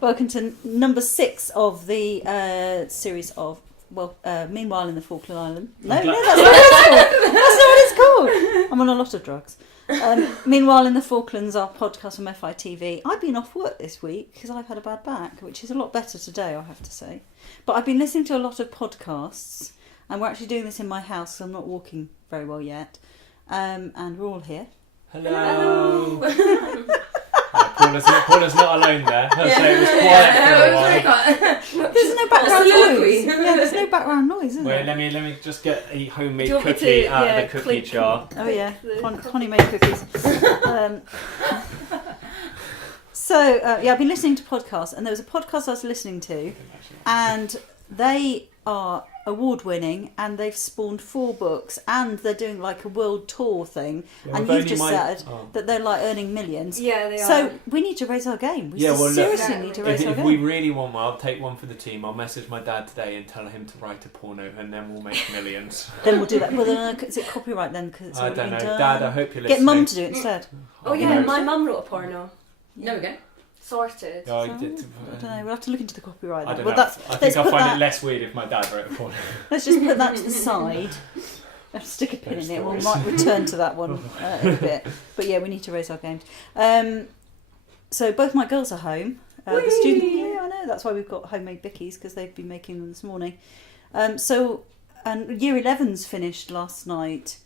Welcome to number 6 of the series of, Meanwhile in the Falkland Islands. No, that's not what it's called. That's not what it's called. I'm on a lot of drugs. Meanwhile in the Falklands, our podcast from FITV. I've been off work this week because I've had a bad back, which is a lot better today, I have to say. But I've been listening to a lot of podcasts, and we're actually doing this in my house, so I'm not walking very well yet. And we're all here. Hello. Paula's not alone there. So it was quiet for a while. There's no background noise. Yeah, there's no background noise, isn't there? Let me just get a homemade cookie out of the cookie jar. Oh yeah, Connie made cookies. I've been listening to podcasts, and there was a podcast I was listening to, and they are award-winning, and they've spawned 4 books, and they're doing like a world tour thing, and you've just said that they're like earning millions. Yeah, they are. So we need to raise our game. We seriously need to raise our game. If we really want one, I'll take one for the team. I'll message my dad today and tell him to write a porno, and then we'll make millions. Then we'll do that. Well, then, is it copyright then? Cause it's I don't know. done. Dad, I hope you're listening. Get Mum to do it instead. Oh yeah, my mum wrote a porno. There we go. Sorted. Oh, I don't know. We'll have to look into the copyright. I don't know. I think I'll find it less weird if my dad wrote a porno. Let's just put that to the side. I'll stick a pin in it. We might return to that one in a bit. But yeah, we need to raise our games. So both my girls are home. The student. Yeah, I know. That's why we've got homemade bickies, because they've been making them this morning. And Year 11's finished last night.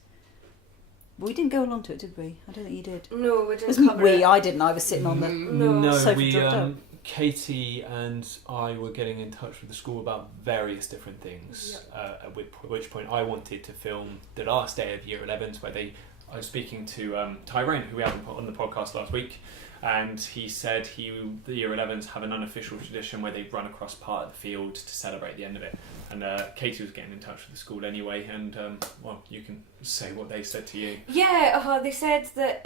We didn't go along to it, did we? I don't think you did. No, we didn't cover it. I didn't. I was sitting on the sofa. Caiti and I were getting in touch with the school about various different things. At which point I wanted to film the last day of Year 11s, where I was speaking to Tyrone, who we haven't put on the podcast last week, and he said the Year 11s have an unofficial tradition where they run across part of the field to celebrate the end of it. And Caiti was getting in touch with the school anyway, and you can say what they said to you. Yeah, they said that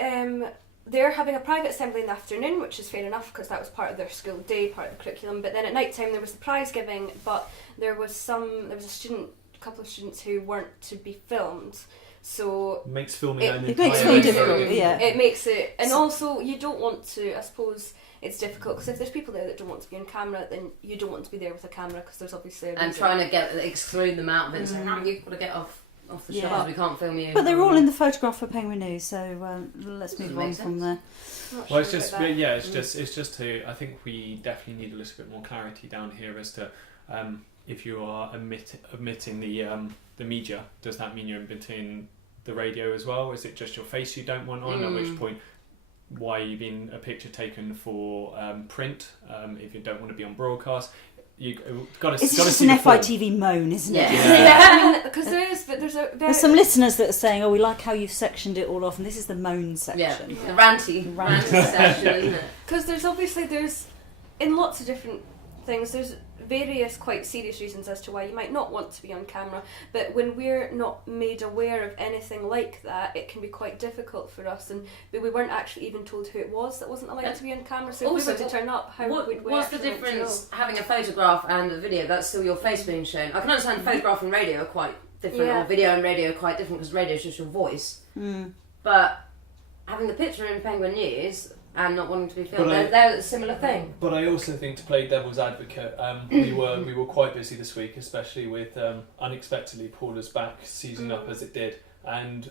they're having a private assembly in the afternoon, which is fair enough because that was part of their school day, part of the curriculum. But then at night time there was the prize giving, but there was a couple of students who weren't to be filmed. So it makes filming it makes it difficult. Yeah, it makes it, and also you don't want to. I suppose it's difficult because if there's people there that don't want to be on camera, then you don't want to be there with a camera because there's obviously trying to exclude them out of it and saying, you've got to get off the show, we can't film you. But they're all in the photograph for Penguin News, so let's move on from there. Well, it's just it's just to. I think we definitely need a little bit more clarity down here as to if you are omitting the media, does that mean you're omitting the radio as well? Is it just your face you don't want on? At which point, why are you being a picture taken for print if you don't want to be on broadcast? It's just an FITV moan, isn't it? Yeah, because there's some listeners that are saying, "Oh, we like how you've sectioned it all off," and this is the moan section. Yeah. The ranty section, isn't it? Because there's in lots of different things. There's various quite serious reasons as to why you might not want to be on camera, but when we're not made aware of anything like that, it can be quite difficult for us, but we weren't actually even told who it was that wasn't allowed to be on camera, so also, if we were to turn up, what's the difference having a photograph and a video? That's still your face being shown. I can understand photograph and radio are quite different, or video and radio are quite different because radio is just your voice, but having the picture in Penguin News and not wanting to be filmed, they're a similar thing. But I also think, to play devil's advocate, we were quite busy this week, especially with unexpectedly Paula's back seizing up as it did, and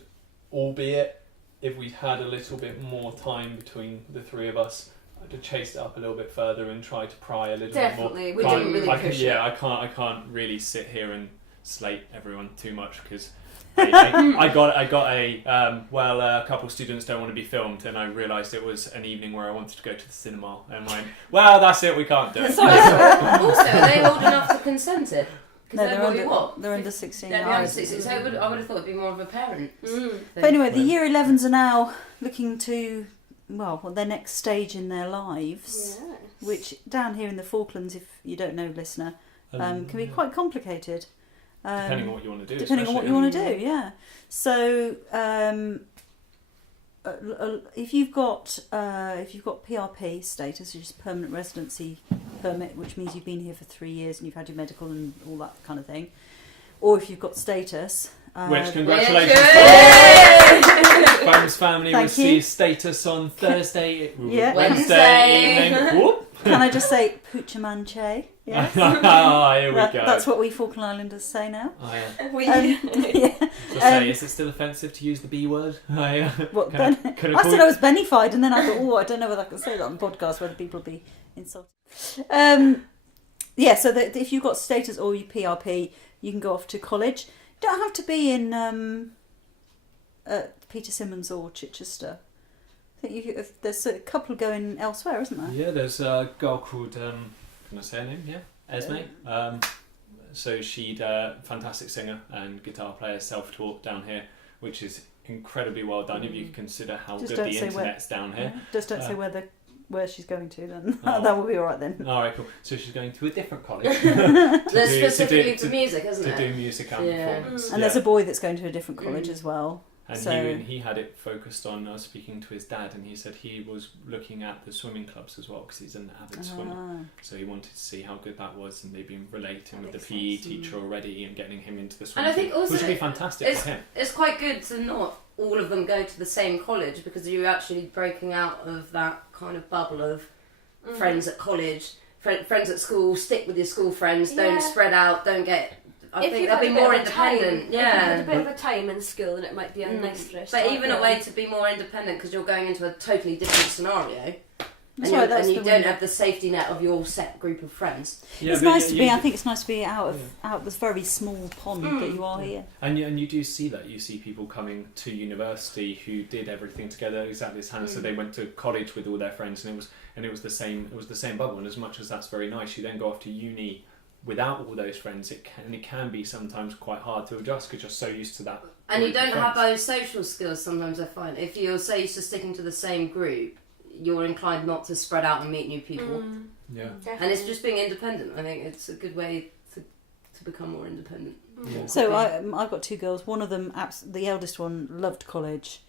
albeit if we'd had a little bit more time between the three of us, I'd have chased it up a little bit further and tried to pry a little bit more. Definitely, we didn't really push it. Yeah, I can't really sit here and slate everyone too much because I got a couple of students don't want to be filmed, and I realised it was an evening where I wanted to go to the cinema, and went, well, that's it, we can't do it. Also, are they old enough to consent it? No, they're under 16. They're under 16, so I would have thought it'd be more of a parent. But anyway, the Year 11s are now looking to, their next stage in their lives, which down here in the Falklands, if you don't know, listener, can be quite complicated. Depending on what you want to do. Depending on what you want to do, yeah. So, if you've got PRP status, which is permanent residency permit, which means you've been here for 3 years and you've had your medical and all that kind of thing, or if you've got status, which congratulations, Bones family received status on Thursday, Wednesday evening. Whoop. Can I just say Puchamanche? Yes. Here we go. That's what we Falkland Islanders say now. Oh, yeah. Yeah. So say, is it still offensive to use the B word? What, Can I said I was Benified, and then I thought, I don't know whether I can say that on podcast, whether people will be insulted. So that if you've got status or you PRP, you can go off to college. You don't have to be in Peter Simmons or Chichester. I think there's a couple going elsewhere, isn't there? Yeah, there's a girl called, can I say her name? Yeah, Esme. So she's a fantastic singer and guitar player, self-taught down here, which is incredibly well done if you consider how Just good don't the say internet's down here. Yeah. Just don't say where she's going to, then that will be all right then. All right, cool. So she's going to a different college. That's specifically for music, isn't it? To do music and performance. And there's a boy that's going to a different college as well. And he had it focused on, I was speaking to his dad, and he said he was looking at the swimming clubs as well, because he's an avid swimmer. So he wanted to see how good that was, and they've been relating with the PE teacher already and getting him into the swimming. And I think also which would be fantastic for him. It's quite good to not all of them go to the same college, because you're actually breaking out of that kind of bubble of friends at college, friends at school. Stick with your school friends. Don't spread out. Don't get. I think they'll be more independent. If you had a bit of a time in school, then it might be a nice fresh start. But even a way to be more independent, because you're going into a totally different scenario. That's and you don't have the safety net of your set group of friends. Yeah, it's nice to be. I think it's nice to be out of this very small pond that you are here. And you do see that. You see people coming to university who did everything together exactly as Hannah. So they went to college with all their friends, and it was the same. It was the same bubble. And as much as that's very nice, you then go off to uni without all those friends. It can be sometimes quite hard to adjust because you're so used to that. And you don't have those social skills. Sometimes I find if you're so used to sticking to the same group, you're inclined not to spread out and meet new people. Yeah. Definitely. And it's just being independent. I think it's a good way to become more independent. Yeah. So I've got two girls. One of them, the eldest one, loved college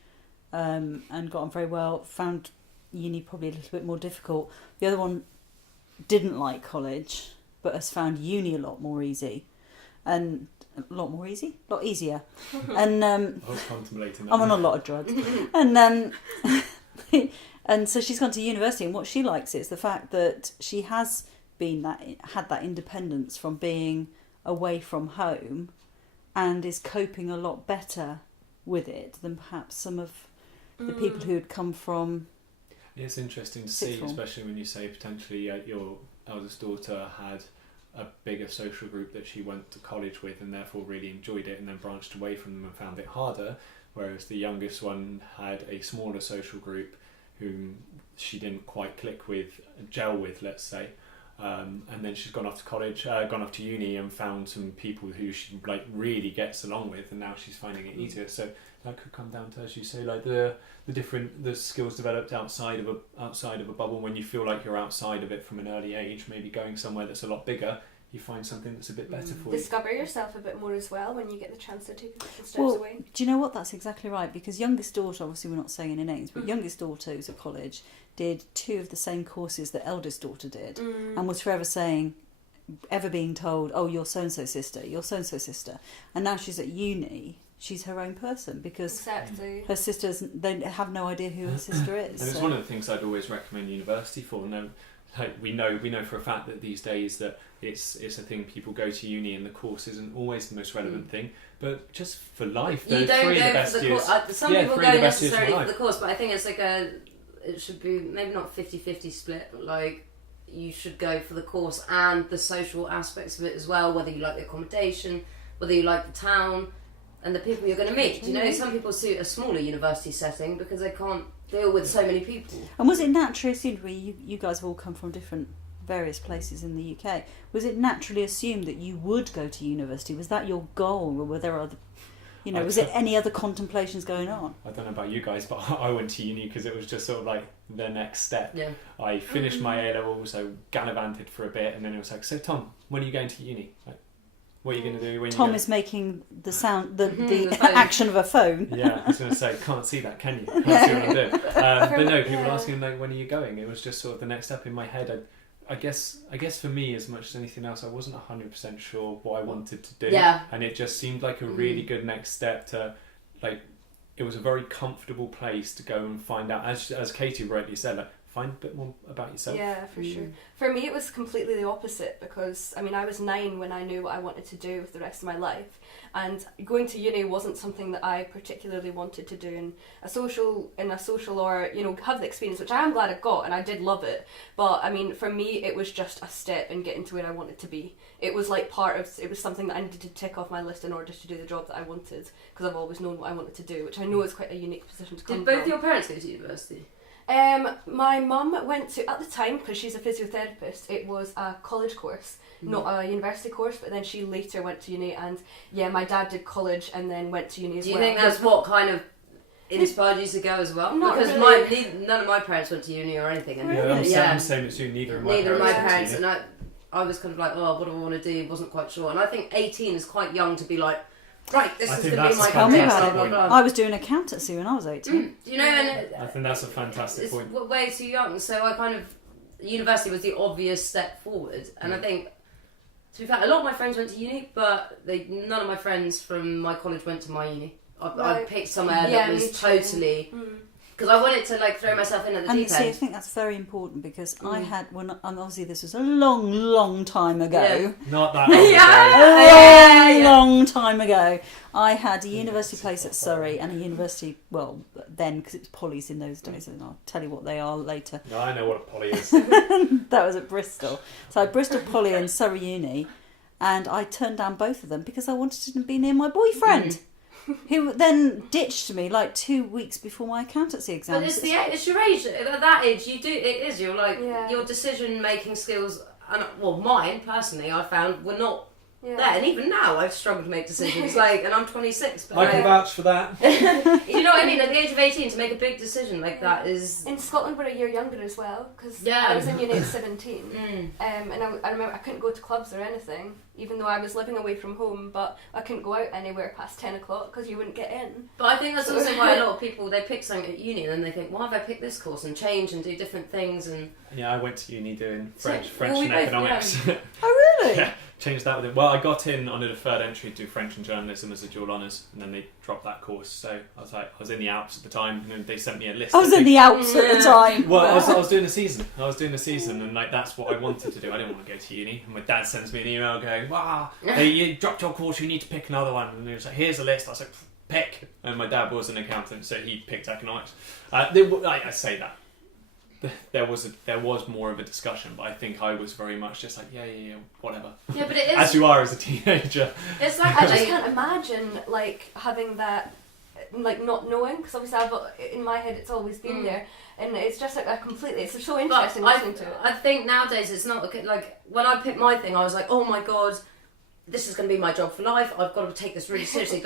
and got on very well. Found uni probably a little bit more difficult. The other one didn't like college, but has found uni a lot more easy. And a lot easier. And I was contemplating that. I'm on a lot of drugs. And and so she's gone to university, and what she likes is the fact that she has had that independence from being away from home, and is coping a lot better with it than perhaps some of the people who had come from. It's interesting to see, especially when you say potentially your eldest daughter had a bigger social group that she went to college with and therefore really enjoyed it, and then branched away from them and found it harder, whereas the youngest one had a smaller social group whom she didn't quite gel with, let's say, and then she's gone off to college, gone off to uni, and found some people who she really gets along with, and now she's finding it easier. So that could come down to, as you say, the skills developed outside of a bubble. When you feel like you're outside of it from an early age, maybe going somewhere that's a lot bigger, you find something that's a bit better for you. Discover yourself a bit more as well when you get the chance to take a couple of steps away. Do you know what? That's exactly right, because youngest daughter, obviously we're not saying any names, but youngest daughter who's at college did 2 of the same courses that eldest daughter did, and was forever being told, oh, you're so-and-so sister, you're so-and-so sister. And now she's at uni, she's her own person, because her sisters, they have no idea who her sister is. And it's one of the things I'd always recommend university for. No, we know for a fact that these days that it's a thing people go to uni, and the course isn't always the most relevant thing, but just for life, you don't go for the course. Some people go necessarily for the course, but I think it's it should be maybe not 50-50 split, but you should go for the course and the social aspects of it as well, whether you like the accommodation, whether you like the town and the people you're going to meet. You know, some people suit a smaller university setting because they can't deal with so many people. And was it naturally assumed, you guys have all come from various places in the UK, was it naturally assumed that you would go to university? Was that your goal, or were there other, was it any other contemplations going on? I don't know about you guys, but I went to uni because it was just sort of the next step. Yeah. I finished my A-levels, I gallivanted for a bit, and then it was so Tom, when are you going to uni? What are you going to do when Tom is making the sound, the action of a phone. Yeah, I was going to say, can't see that, can you? Can't see what I'm doing. But no, people were asking when are you going? It was just sort of the next step in my head. I guess for me, as much as anything else, I wasn't 100% sure what I wanted to do. Yeah. And it just seemed like a really good next step to, it was a very comfortable place to go and find out, as Caiti rightly said, find a bit more about yourself. Yeah, for sure. For me, it was completely the opposite because, I mean, I was 9 when I knew what I wanted to do with the rest of my life. And going to uni wasn't something that I particularly wanted to do in a social or, you know, have the experience, which I am glad I got, and I did love it. But, I mean, for me, it was just a step in getting to where I wanted to be. It was like it was something that I needed to tick off my list in order to do the job that I wanted, because I've always known what I wanted to do, which I know is quite a unique position to come from. Did both your parents go to university? My mum went to, at the time, because she's a physiotherapist, it was a college course, not a university course, but then she later went to uni, and yeah, my dad did college and then went to uni as well. Do you think that's what kind of inspired you to go as well? Not because really. none of my parents went to uni or anything. And I'm same as you, neither of my parents. And I was kind of like, oh, what do I want to do? Wasn't quite sure. And I think 18 is quite young to be like, right, this is going to be my Tell me context. about it. I was doing accountancy when I was 18. You know, and I think that's a fantastic point. It's way too young. So I kind of, university was the obvious step forward. And I think, to be fair, a lot of my friends went to uni, but none of my friends from my college went to my uni. I picked somewhere that was totally... Because I wanted to like throw myself in at the deep end. See, I think that's very important because I had, and obviously this was a long, long time ago. Yeah. Not that long ago. Long time ago. I had a university place at Surrey and a university, well, then, because it was Polly's in those days, and I'll tell you what they are later. No, I know what a Poly is. That was at Bristol. So I had Bristol Poly and Surrey Uni, and I turned down both of them because I wanted to be near my boyfriend. Who then ditched me like 2 weeks before my accountancy exams. But it's your age. At that age, you're like, your decision-making skills, and mine, personally, I found were not there. And even now, I've struggled to make decisions, and I'm 26. But I can vouch for that. You know what I mean? At the age of 18, to make a big decision like that is... In Scotland, we're a year younger as well, because I was in uni at 17. And I remember I couldn't go to clubs or anything, even though I was living away from home, but I couldn't go out anywhere past 10 o'clock because you wouldn't get in. But I think that's also why a lot of people, they pick something at uni and then they think, why have I picked this course, and change and do different things. And yeah, I went to uni doing French and economics. Oh really? Yeah, changed that with it. Well, I got in on a deferred entry to do French and journalism as a dual honours, and then they dropped that course. So I was in the Alps at the time, and they sent me a list. I was in the Alps at the time. Well, I was doing a season. and like that's what I wanted to do. I didn't want to go to uni. And my dad sends me an email going, "Wow, you dropped your course. You need to pick another one." And he was like, "Here's a list." I was like, "Pick." And my dad was an accountant, so he picked economics. I say that. There was more of a discussion, but I think I was very much just like, yeah, whatever. Yeah, but it is... As you are as a teenager. It's like, I just can't imagine, like, having that, like, not knowing, because obviously in my head it's always been there, and it's just like, it's so interesting listening to it. I think nowadays it's not, like, when I picked my thing, I was like, oh my god, this is going to be my job for life, I've got to take this really seriously,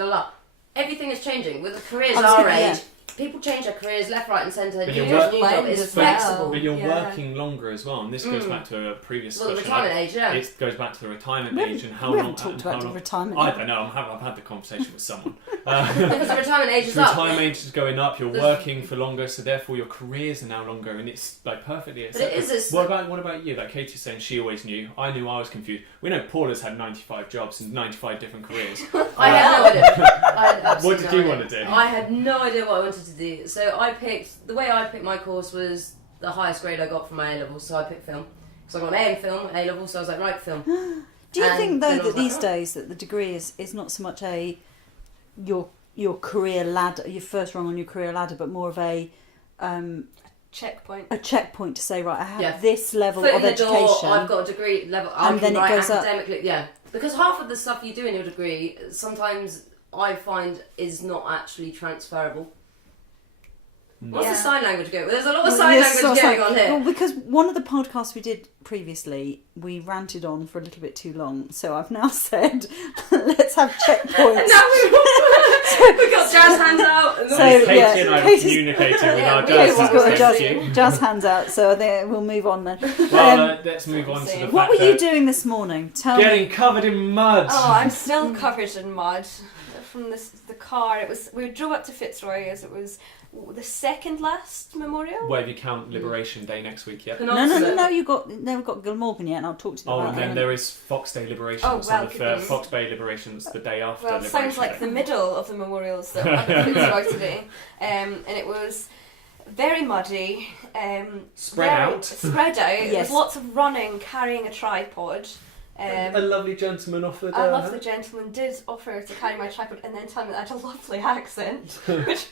Everything is changing. With the careers our age, people change their careers left, right and centre. Your new job is flexible. But you're working longer as well, and this goes back to a previous discussion. The retirement age, It goes back to the retirement age and how long... We haven't talked about the retirement age. I don't know, I've had the conversation with someone. Because the retirement age is up. The retirement age is going up, you're working for longer, so therefore your careers are now longer, and it's like perfectly acceptable. But it is What about you? Like Caiti's saying she always knew. I knew I was confused. We know Paula's had 95 jobs and 95 different careers. I had no idea. What did you want to do? I had no idea what I wanted to do. So the way I picked my course was the highest grade I got from my A-levels, so I picked film. So I got an A in film, A-level, so I was like, right, film. Do you think though that these days that the degree is not so much your career ladder, your first rung on your career ladder, but more of a checkpoint. A checkpoint to say, right, I have this level Foot of in the education. Door, I've got a degree level, and then it goes academically, up. Yeah. Because half of the stuff you do in your degree, sometimes I find is not actually transferable. What's the sign language going? There's a lot of sign language going on here. Well, because one of the podcasts we did previously, we ranted on for a little bit too long. So I've now said, let's have checkpoints. Now we got jazz hands out. So Caiti and I are communicating with our jazz hands. Got jazz hands out. So I think we'll move on then. Well, let's move on to the fact what were you doing this morning? Getting covered in mud. Oh, I'm still covered in mud from the car. We drove up to Fitzroy as it was the second last memorial. Where you count Liberation Day next week, yeah? No. We've got Gilmorgan yet, and I'll talk to you about that. And then there is Fox Day Liberation. Fox Bay Liberation's the day after. Well, it sounds like the middle of the memorials that are up at Fitzroy today. And it was very muddy. Spread out. Spread out. Yes. With lots of running, carrying a tripod. A lovely gentleman offered. I love the gentleman did offer to carry my tripod and then tell me that I had a lovely accent, which,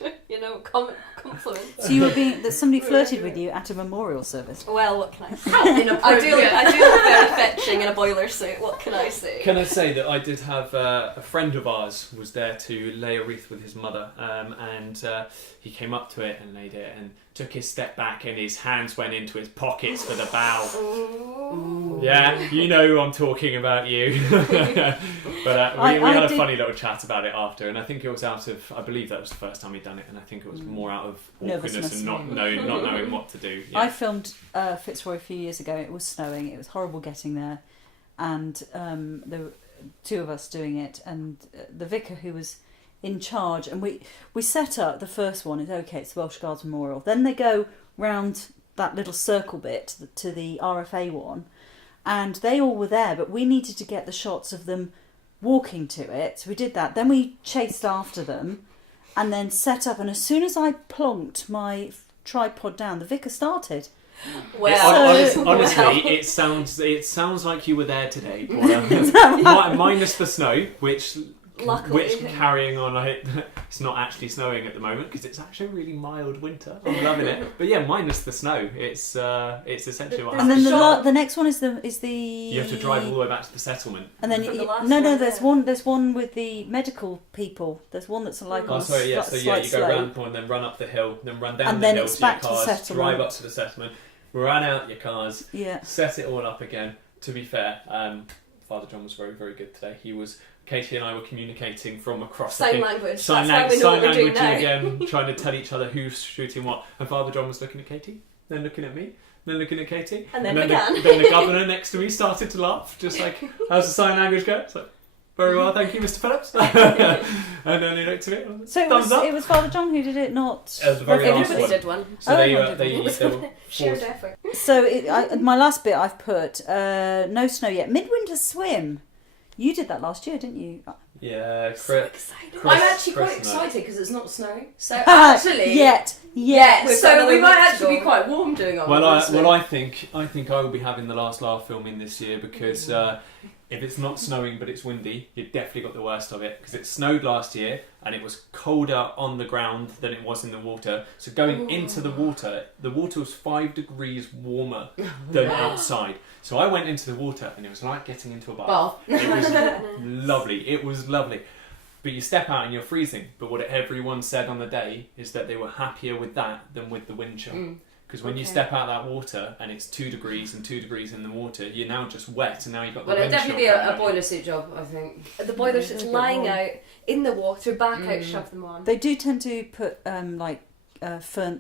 compliment. So you were that somebody flirted with you at a memorial service. Well, what can I say? How I do inappropriate. look very fetching in a boiler suit. What can I say? Can I say that I did have a friend of ours was there to lay a wreath with his mother, and he came up to it and laid it and took his step back and his hands went into his pockets for the bow. Ooh. Yeah, you know who I'm talking about, you. But we had a funny little chat about it after, and I think it was I believe that was the first time he'd done it, and I think it was more out of awkwardness and not knowing what to do. Yeah. I filmed Fitzroy a few years ago. It was snowing. It was horrible getting there, and there were two of us doing it, and the vicar who was in charge, and we set up the first one. It's okay. It's the Welsh Guards Memorial. Then they go round that little circle bit to the RFA one, and they all were there, but we needed to get the shots of them walking to it. So we did that. Then we chased after them, and then set up. And as soon as I plonked my tripod down, the vicar started. Well, honestly, it sounds like you were there today, Paula. Minus the snow, which carrying on, it's not actually snowing at the moment because it's actually a really mild winter. I'm loving it. But yeah, minus the snow, it's essentially what And happens. then the next one is the. You have to drive all the way back to the settlement. And then there's one with the medical people. There's one that's like you go round and then run up the hill, then run down the hill to your cars, drive up to the settlement, run out your cars, set it all up again. To be fair, Father John was very, very good today. Caiti and I were communicating from across sign language. Sign language again, trying to tell each other who's shooting what. And Father John was looking at Caiti, then looking at me, then looking at Caiti, and then the governor next to me started to laugh, just like, how's the sign language go? It's like, very well, thank you, Mr. Phillips. And then he looked at me. So it was Father John who did it, not. The very last Everybody one. did one. So they were shared effort. So my last bit I've put no snow yet. Midwinter swim. You did that last year, didn't you? Yeah, So excited. I'm actually quite excited because it's not snowing. So actually, yet. So we might actually be quite warm doing our. I think I will be having the last laugh filming this year because if it's not snowing but it's windy, you've definitely got the worst of it because it snowed last year and it was colder on the ground than it was in the water. So going into the water was 5 degrees warmer than outside. So I went into the water and it was like getting into a bath. It was lovely. It was lovely. But you step out and you're freezing. But what everyone said on the day is that they were happier with that than with the wind chill. Because when you step out that water and it's 2 degrees and 2 degrees in the water, you're now just wet and now you've got the wind it'd definitely be a boiler suit job, I think. The boiler suit's lying out in the water, back out, shove them on. They do tend to put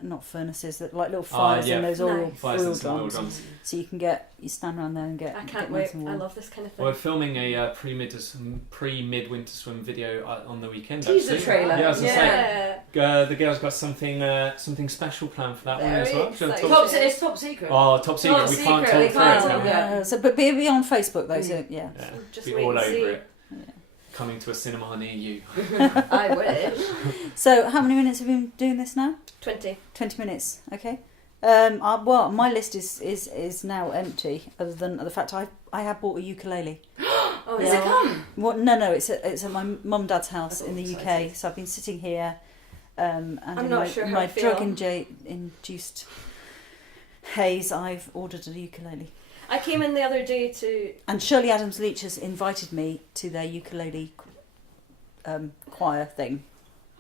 not furnaces, that like little fires in those oil drums. So you stand around there and get. I can't wait. I love this kind of thing. We're filming a pre-midwinter swim video on the weekend. Teaser actually. trailer. Yeah, I was gonna say, the girls got something special planned for that one as well. It's top secret. Oh, top secret. We can't talk through it. So, but be on Facebook though. So yeah. Just be wait all and over see. it. Yeah. Coming to a cinema near you. I will. So how many minutes have you been doing this now? 20 minutes. Okay. Well, my list is now empty. Other than the fact I have bought a ukulele. Oh, has it come? No. It's at my mum and dad's house in the UK. So I've been sitting here, and I'm in not sure how my I feel. drug-induced haze, I've ordered a ukulele. I came in the other day to... And Shirley Adams-Leach has invited me to their ukulele choir thing.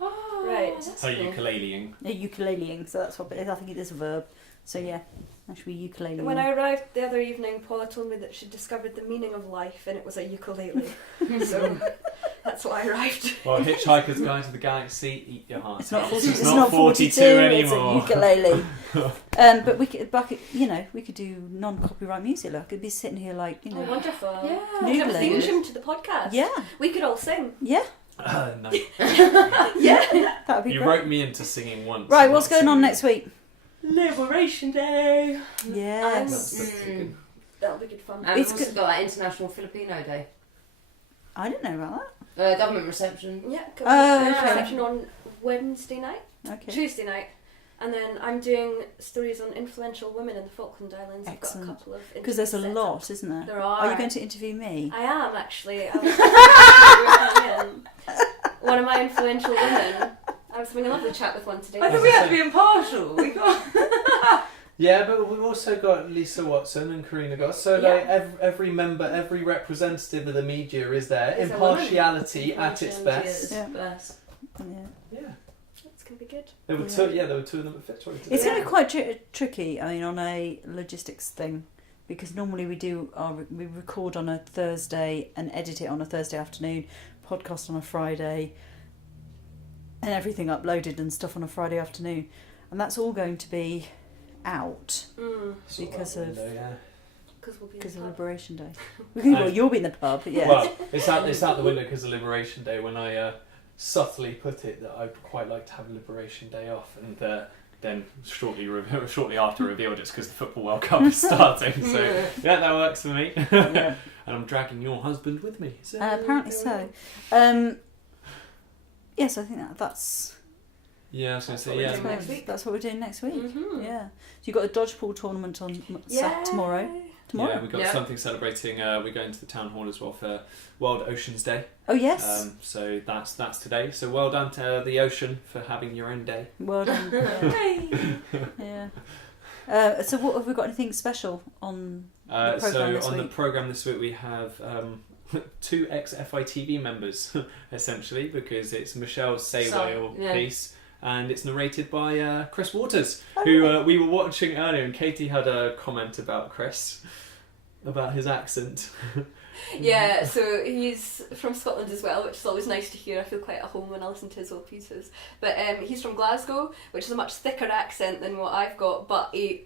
Oh, right. Ukuleleing. Ukuleleing, so that's what it is. I think it is a verb. So yeah, I should be ukulele. When I arrived the other evening, Paula told me that she discovered the meaning of life and it was a ukulele. So that's why I arrived. Well, Hitchhiker's Guide to the Galaxy, eat your heart. It's not out. 40, it's not 42 anymore. It's a ukulele. But we could do non-copyright music. Like, I could be sitting here like, Oh, wonderful. Yeah. We could have a theme Noodling. tune to the podcast. Yeah. We could all sing. Yeah. No. Yeah. That would be You great. wrote me into singing once. Right, what's going on next week? Liberation Day. Yes. That'll be good fun. And we've also got that International Filipino Day. I didn't know about that. Government reception. Yeah, Oh, okay. reception on Wednesday night. Okay. Tuesday night. And then I'm doing stories on influential women in the Falkland Islands. Excellent. I've got a couple of Because there's a interviews lot, set up. isn't there? There are. Are you going to interview me? I am actually. One of my influential women. I was having a lovely chat with one today. I think we have to be impartial. We got. Yeah, but we've also got Lisa Watson and Karina Goss. So like every member, every representative of the media is there. Is a Impartiality woman. at its best. Yeah. Best. Yeah. It's going to be good. There were two. Yeah, there were two of them at FITV. It's going to be quite tricky. I mean, on a logistics thing, because normally we record on a Thursday and edit it on a Thursday afternoon, podcast on a Friday, and everything uploaded and stuff on a Friday afternoon, and that's all going to be out because of Liberation Day. Well, you'll be in the pub, yeah. Well, it's out the window because of Liberation Day. When I subtly put it that I'd quite like to have Liberation Day off, and then shortly after revealed it's because the Football World Cup is starting. So yeah, that works for me. And I'm dragging your husband with me. So apparently so. Yes, I think that's. Yeah, I was going to say, yeah. That's what we're doing next week. Mm-hmm. Yeah. So you've got a dodgeball tournament on tomorrow. Yeah, we've got something celebrating. We're going to the town hall as well for World Oceans Day. Oh yes. So that's today. So well done to the ocean for having your own day. Well done. Yeah. So what have we got? Anything special on the programme this week? On the programme this week we have 2 ex-FITV members, essentially, because it's Michelle's Save Oil piece. And it's narrated by Chris Waters, who we were watching earlier, and Caiti had a comment about Chris, about his accent. Yeah, so he's from Scotland as well, which is always nice to hear. I feel quite at home when I listen to his old pieces. But he's from Glasgow, which is a much thicker accent than what I've got, but I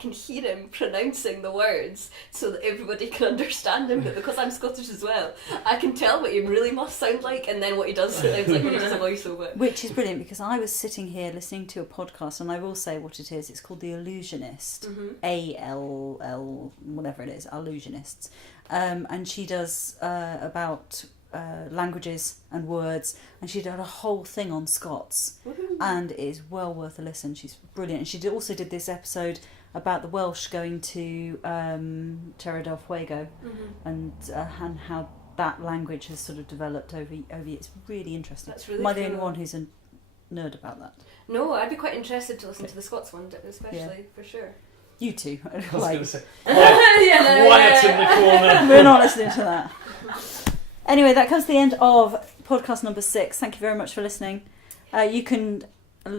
can hear him pronouncing the words so that everybody can understand him. But because I'm Scottish as well, I can tell what he really must sound like, and then what he does sound like when he does a voiceover. Which is brilliant, because I was sitting here listening to a podcast, and I will say what it is. It's called The Illusionist. ALL, whatever it is, Illusionists. And she does about languages and words, and she did a whole thing on Scots. Woo-hoo. And it is well worth a listen. She's brilliant. And she also did this episode about the Welsh going to Terra del Fuego, and how that language has sort of developed over. It's really interesting. That's really Am I the cool. only one who's a nerd about that? No, I'd be quite interested to listen to the Scots one, especially, for sure. You two. I was going to say, Yeah, quiet in the corner. We're not listening to that. Anyway, that comes to the end of podcast number 6. Thank you very much for listening. You can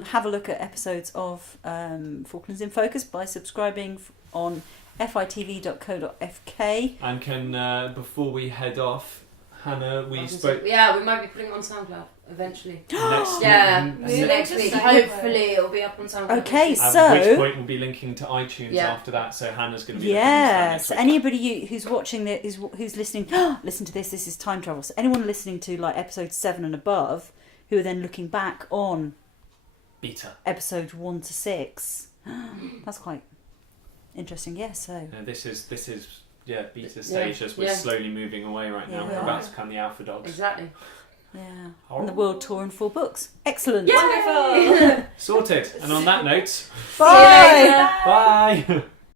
have a look at episodes of Falklands in Focus by subscribing on fitv.co.fk. And can, before we head off, Hannah, we spoke... Yeah, we might be putting on SoundCloud eventually. next Next week. Hopefully it'll be up on SoundCloud. Okay, at which point we'll be linking to iTunes after that, so Hannah's going to be so anybody who's watching who's listening, listen to this. This is time travel. So anyone listening to like episode 7 and above, who are then looking back on beta episode 1 to 6, that's quite interesting. So this is beta stage as we're slowly moving away right now. We're about to become the alpha dogs. Exactly. Yeah. And the world tour in 4 books. Excellent. Wonderful. Sorted. And on that note, Bye. Bye.